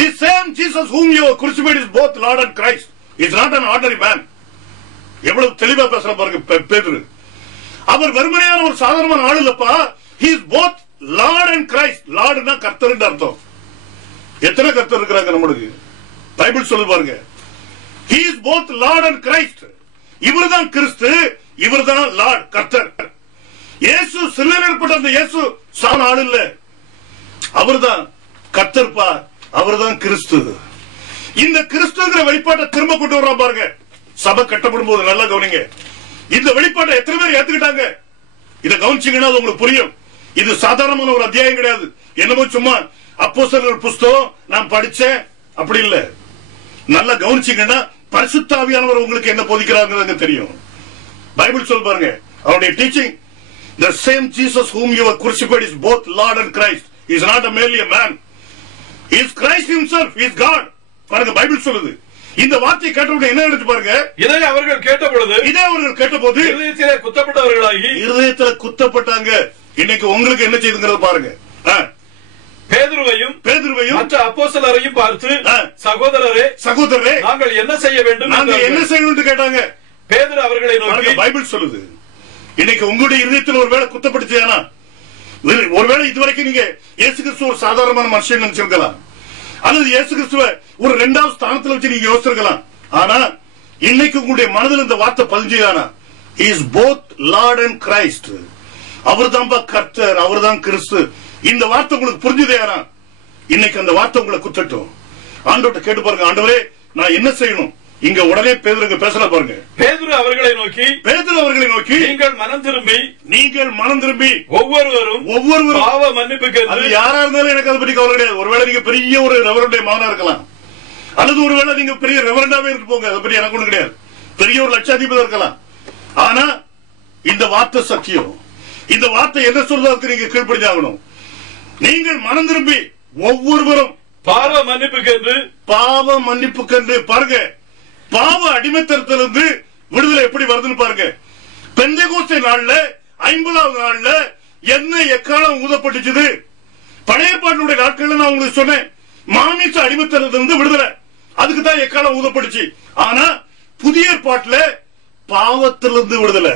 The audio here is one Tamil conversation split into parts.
The same Jesus whom you crucified is both Lord and Christ. He is not an ordinary man. எவ்வளவு தெளிவா பேசுற பாருங்க பேதுரு. அவர் வெறுமனையான ஒரு சாதாரணமான ஆள் இல்லப்பா. He is both Lord and Christ. லார்ட்னா கர்த்தர்னு அர்த்தம். எத்தனை கர்த்தர் இருக்காங்க நமக்கு? பைபிள் சொல்லுது பாருங்க. He is both Lord and Christ. இவர்தான் கிறிஸ்து, இவர்தான் லார்ட், கர்த்தர். இயேசு சிலுவையில் ஏற்பட்ட அந்த இயேசு சாதாரண ஆள் இல்ல. அவர்தான் கர்த்தர்ப்பா, அவர்தான் கிறிஸ்து. இந்த கிறிஸ்துங்கிற வெளிப்பாட்டை திரும்ப கொண்டு வர்றோம் பாருங்க. சபை கட்டப்படும் போது நல்லா கவனிங்க. இந்த வெளிப்பாட்டை எத்தனை பேர் ஏத்துக்கிட்டாங்க? இதை கவனிச்சீங்கன்னா உங்களுக்கு புரியும். இது சாதாரணமான ஒரு அத்தியாயம் கிடையாது. என்னமோ சும்மா அப்போஸ்தலர் புஸ்தகம் நான் படிச்சேன் அப்படி இல்ல. நல்லா கவனிச்சீங்கன்னா பரிசுத்த ஆவியானவர் உங்களுக்கு என்ன போதிக்கிறாங்க தெரியும். பைபிள் சொல் பாருங்க. அவருடைய teaching, the same Jesus whom you were crucified is both Lord and Christ. He is not merely a man. He is Christ himself. He is God. பாருங்க பைபிள் சொல்லுது. இந்த வார்த்தையை கேட்டவுடனே என்ன எடுத்து பாருங்க. இதை அவர்கள் கேட்டபோது இதயத்திலே குத்தப்பட்டவர்களாகி இதயத்திலே குத்தப்பட்டாங்க. இன்னைக்கு உங்களுக்கு என்ன செய்துங்கிறத பாருங்க. பேதுருவையும் மற்ற அப்போஸ்தலரையும் பார்த்து சகோதரரே நாங்கள் என்ன செய்ய வேண்டும் கேட்டாங்க. பேதுரு அவர்களை நோக்கி, பைபிள் சொல்லுது, இன்னைக்கு உங்களுடைய இதயத்தில் ஒருவேளை குத்தப்பட்டுச்சேனா, ஒருவேளை இதுவரைக்கும் நீங்க இயேசு கிறிஸ்து ஒரு சாதாரணமான மனுஷன் நினைச்சிருக்கலாம், அல்லது இயேசு கிறிஸ்துவ ஒரு இரண்டாவது ஸ்தானத்தில் வச்சு நீங்க யோசிச்சிருக்கலாம். ஆனா இன்னைக்கு உங்களுடைய மனதில் இந்த வார்த்தை பதிஞ்சுதானா, He is both Lord and Christ. அவர்தான் கர்த்தர், அவர்தான் கிறிஸ்து. இந்த வார்த்தை உங்களுக்கு புரிஞ்சுதேனா? இன்னைக்கு அந்த வார்த்தை உங்களை குத்தட்டும். ஆண்டவர்ட்ட கேட்டு பாருங்க, ஆண்டவரே நான் என்ன செய்யணும்? இங்க உடனே பேதுரு பேசல பாருங்க. பேதுரு அவர்களை நோக்கி நீங்கள் மனம் திரும்பி ஒவ்வொருவரும் பாவ மன்னிப்புக்கு, அது யாரா இருந்தாலும் எனக்கு அதை பற்றி கவலை கிடையாது. ஒருவேளை நீங்க பெரிய ஒரு ரெவரண்டுடைய மகனா இருக்கலாம், அல்லது ஒருவேளை நீங்க பெரிய ரெவரண்டாவே இருக்கு போங்க, அதை பற்றி எனக்கு ஒண்ணு கிடையாது. பெரிய ஒரு லட்சாதிபதி இருக்கலாம். ஆனா இந்த வார்த்தை சத்தியம். இந்த வார்த்தை என்ன சொல்றதுக்கு நீங்க கீழ்ப்படிஞ்சாகணும். நீங்கள் மனம் திரும்பி ஒவ்வொருவரும் பாவ மன்னிப்புக்கென்று பாருங்க. பாவ அடிமைத்தனத்திலிருந்து விடுதலை எப்படி வருதுன்னு பாருங்க. பெந்தேகோஸ்தே நாள்ல 50வது நாள்ல என்ன எக்காலம் ஊதப்பட்டுச்சு? பழைய பாட்டினுடைய நாட்கள்ல நான் உங்களுக்கு சொன்னேன், மாமிச அடிமைத்தனத்திலிருந்து விடுதலை, அதுக்கு தான் எக்காலம் ஊதப்பட்டுச்சு. ஆனா புதிய பாட்டுல பாவத்திலிருந்து விடுதலை,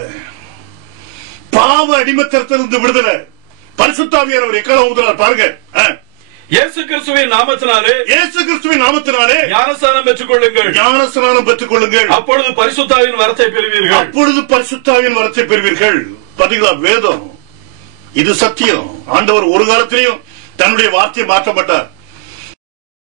பாவ அடிமைத்தனத்திலிருந்து விடுதலை, பரிசுத்த ஆவியானவர் எக்காலம் ஊதுறார் பாருங்க. இயேசு கிறிஸ்துவின் நாமத்தினாலே ஞானஸ்நானம் பெற்றுக் கொள்ளுங்கள். அப்பொழுது பரிசுத்தாவின் வரத்தை பெறுவீர்கள். பாத்தீங்களா, வேதம் இது சத்தியம். ஆண்டவர் ஒரு காலத்திலையும் தன்னுடைய வார்த்தையை மாற்ற மாட்டார்.